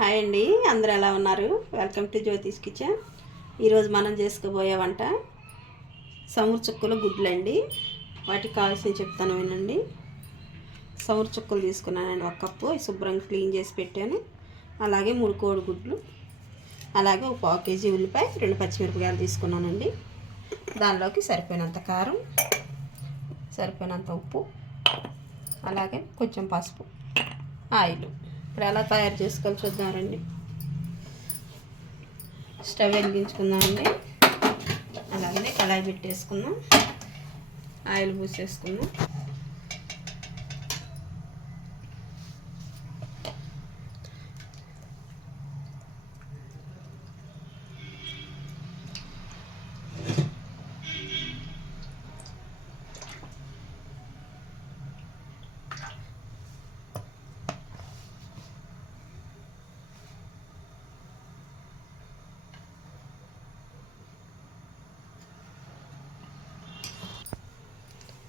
Hi అండి, అందరూ ఎలా ఉన్నారు? Welcome to Jyothish kitchen. ఈరోజు మనం చేసుకోబోయే వంట సమురు చుక్కలు గుడ్లండి. వాటికి కావాల్సిన చెప్తాను వినండి. సమురు చుక్కలు తీసుకున్నానండి, 1 కప్పు. శుభ్రంగా క్లీన్ చేసి పెట్టాను. అలాగే 3 కోడిగుడ్లు, అలాగే 1 పావు కేజీ ఉల్లిపాయ, 2 పచ్చిమిరపకాయలు తీసుకున్నానండి. దానిలోకి సరిపోయినంత కారం, సరిపోయినంత ఉప్పు, అలాగే కొంచెం పసుపు, ఆయిల్. ఇప్పుడు ఎలా తయారు చేసుకోవాలి చూద్దామండి. స్టవ్ వెలిగించుకుందామండి. అలాగనే కళాయి పెట్టేసుకుందాం. ఆయిల్ పూసేసుకుందాం.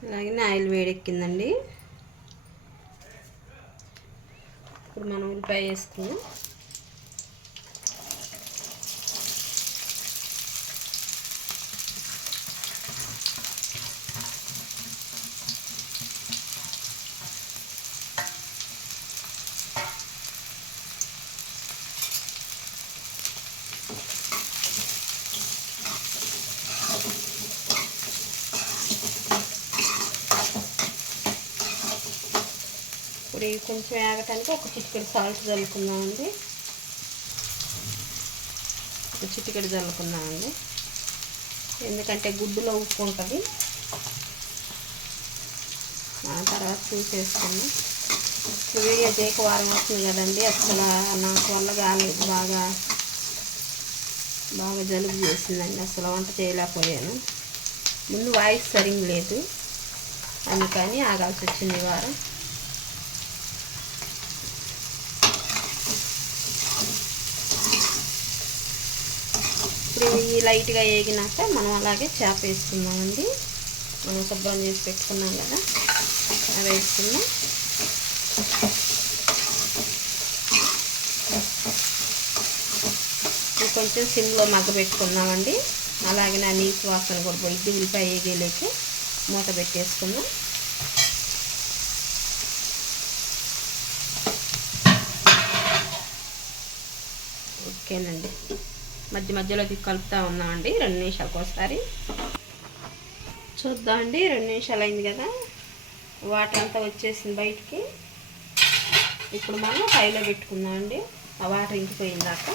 అలాగే ఆయిల్ వేడెక్కిందండి. ఇప్పుడు మనం ఉల్లిపాయ వేసుకున్నాం. ఇప్పుడు ఇవి కొంచెం వేగటానికి ఒక చిటికెడు సాల్ట్ చల్లుకుందామండి. ఒక చిటికెడు చల్లుకుందామండి, ఎందుకంటే గుడ్డులో ఉప్పు ఉంటుంది. తర్వాత చూసేసుకున్నాం. వీడియో చేయక వారం వస్తుంది కదండి, అసలు నాకు వల్ల కాలేదు. బాగా జలుబు చేసిందండి, అసలు వంట చేయలేకపోయాను. ముందు వాయిస్ సరిగ్గా లేదు, అందుకని ఆగాల్సి వచ్చింది ఈ వారం. ఇప్పుడు ఇవి లైట్గా వేగినాక మనం అలాగే చేప వేసుకుందామండి. మనం శుభ్రం చేసి పెట్టుకున్నాం కదా, అవి వేసుకుందాం. కొంచెం సిమ్లో మగ్గబెట్టుకుందామండి. అలాగే నా నీసు వాసన కూడా పోయిద్ది. ఉల్లిపాయ వేగేలేకి మూత పెట్టేసుకుందాం. ఓకేనండి, మధ్యలో కలుపుతూ ఉన్నామండి 2 నిమిషాలకు ఒకసారి. చూద్దామండి, 2 నిమిషాలు అయింది కదా, వాటర్ అంతా వచ్చేసింది బయటికి. ఇప్పుడు మనం హైలో పెట్టుకుందామండి, ఆ వాటర్ ఇంకిపోయిందాక.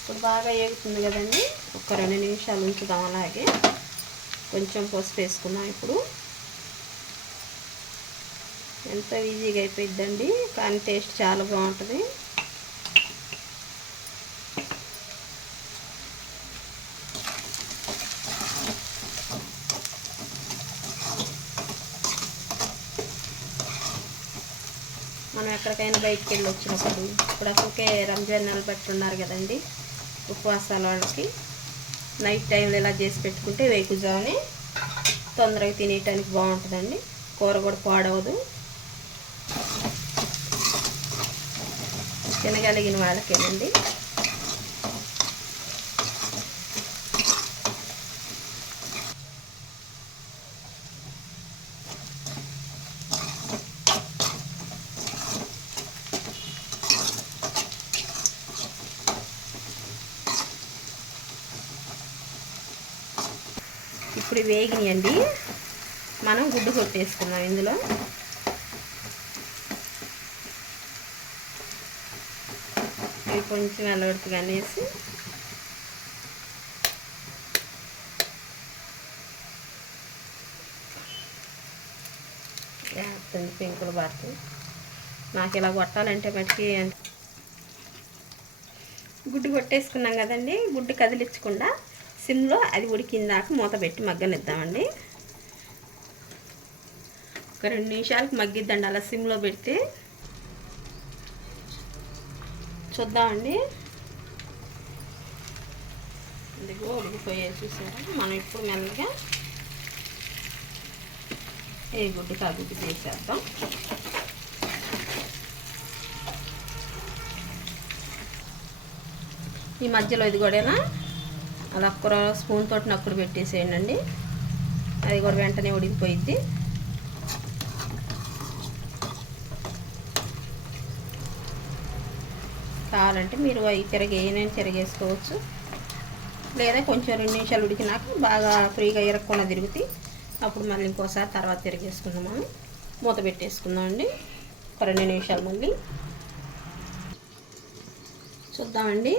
ఇప్పుడు బాగా వేగుతుంది కదండి, ఒక 2 నిమిషాలు ఉంచుదాం. అలాగే కొంచెం పసుపు వేసుకున్నాం. ఇప్పుడు ఎంతో ఈజీగా అయిపోయిద్దండి, కానీ టేస్ట్ చాలా బాగుంటుంది. మనం ఎక్కడికైనా బయటికి వెళ్ళి వచ్చినప్పుడు, ఇప్పుడు అసలుకే రంజాన్ నెల బట్టి ఉన్నారు కదండి, ఉపవాసాల వాళ్ళకి నైట్ టైంలో ఇలా చేసి పెట్టుకుంటే వేకుజామునే తొందరగా తినేయటానికి బాగుంటుందండి. కూర కూడా పాడవదు. తినగలిగిన వాళ్ళకేనండి. ఇప్పుడు వేగినాయండి, మనం గుడ్డు కొట్టేసుకుందాం ఇందులో. ఇవి కొంచెం ఎల్లగొట్టుగా అనేసి వేస్తుంది. పెంకులు పడుతుంది. నాకు ఇలా కొట్టాలంటే మటుకి గుడ్డు కొట్టేసుకున్నాం కదండి. గుడ్డు కదిలించకుండా సిమ్లో అది ఉడికిందాక మూత పెట్టి మగ్గనిద్దామండి. ఒక 2 నిమిషాలకు మగ్గిద్దండి అలా సిమ్లో పెడితే. చూద్దామండి. ఇదిగో ఉడికిపోయే చూసారా. మనం ఇప్పుడు మెల్లగా ఏ గుడ్డుకి ఆ గుడ్డు చేసేద్దాం. ఈ మధ్యలో ఇది కూడా అలా ఒక్క స్పూన్ తోటి నప్పుడు పెట్టేసేయండి. అది కూడా వెంటనే ఉడికిపోయిద్ది. కావాలంటే మీరు అవి తిరగేసుకోవచ్చు. లేదా కొంచెం 2 నిమిషాలు ఉడికినాక బాగా ఫ్రీగా ఇరగకుండా తిరుగుతాయి. అప్పుడు మళ్ళీ ఇంకోసారి తర్వాత తిరిగేసుకుందాం. మూత పెట్టేసుకుందామండి ఒక 2 నిమిషాలు. మళ్ళీ చూద్దామండి.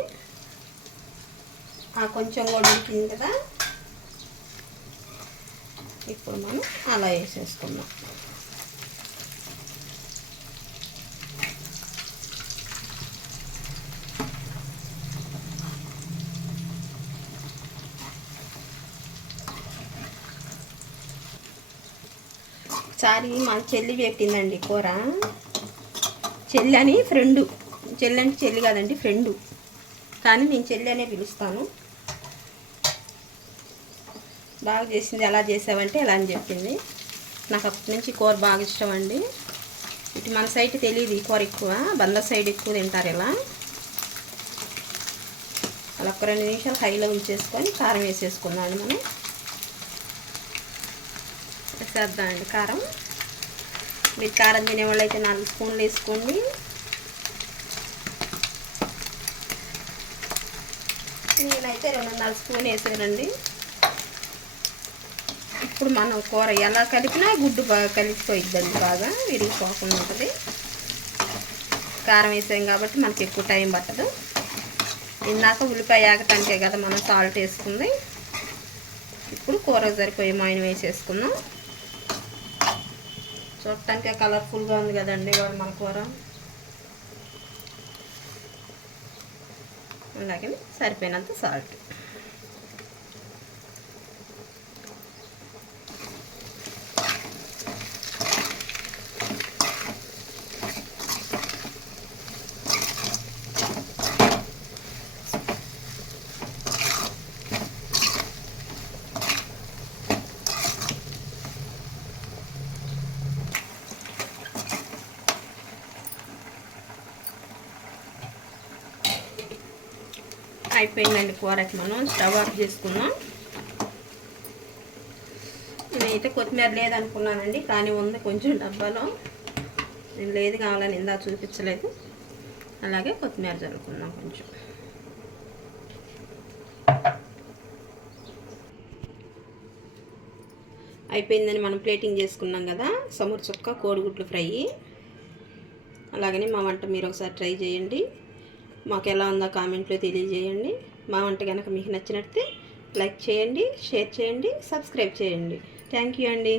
కొంచెం కూడా ఉడికింది కదా. ఇప్పుడు మనం అలా వేసేసుకుందాం. ఒకసారి మా చెల్లి పెట్టిందండి కూర. చెల్లి అని ఫ్రెండు. చెల్లి అంటే చెల్లి కాదండి, ఫ్రెండు. కానీ నేను చెల్లి అనే పిలుస్తాను. బాగా చేసింది. ఎలా చేసావంటే ఎలా అని చెప్పింది. నాకు అప్పటి నుంచి కూర బాగా ఇష్టం అండి. ఇటు మన సైడ్ తెలియదు ఈ కూర ఎక్కువ, బందర్ సైడ్ ఎక్కువ తింటారు ఇలా. అలా ఒక 2 నిమిషాలు హైలో ఉంచేసుకొని కారం వేసేసుకుందామండి. మనం వేసేద్దామండి కారం. మీరు కారం తినేవాళ్ళు అయితే 4 స్పూన్లు వేసుకోండి. నేనైతే 2.5 స్పూన్ వేసానండి. ఇప్పుడు మనం కూర ఎలా కలిపినా గుడ్డు బాగా కలిసిపోయిద్దండి. బాగా విరిగిపోకుండా ఉంటుంది. కారం వేసాం కాబట్టి మనకి ఎక్కువ టైం పట్టదు. ఇందాక ఉల్లిపాయ ఆగటానికే కదా మనం సాల్ట్ వేసుకుంది. ఇప్పుడు కూర సరిపోయే మాయిన వేసేసుకుందాం. చూడటానికి కలర్ఫుల్గా ఉంది కదండి వాడు మన కూర. అలాగే సరిపోయినంత సాల్ట్. అయిపోయిందండి కూరకి. మనం స్టవ్ ఆఫ్ చేసుకుందాం. నేనైతే కొత్తిమీర లేదనుకున్నానండి, కానీ ఉంది కొంచెం డబ్బాలో. నేను లేదు కావాలని ఇందా చూపించలేదు. అలాగే కొత్తిమీర జరుపుకుందాం కొంచెం. అయిపోయిందని మనం ప్లేటింగ్ చేసుకున్నాం కదా. సమూర చుక్క కోడిగుడ్లు ఫ్రై. అలాగని మా వంట మీరు ఒకసారి ట్రై చేయండి. మాకు ఎలా ఉందో కామెంట్లో తెలియజేయండి. మా వంట కనుక మీకు నచ్చినట్లయితే లైక్ చేయండి, షేర్ చేయండి, సబ్స్క్రైబ్ చేయండి. థ్యాంక్ యూ అండి.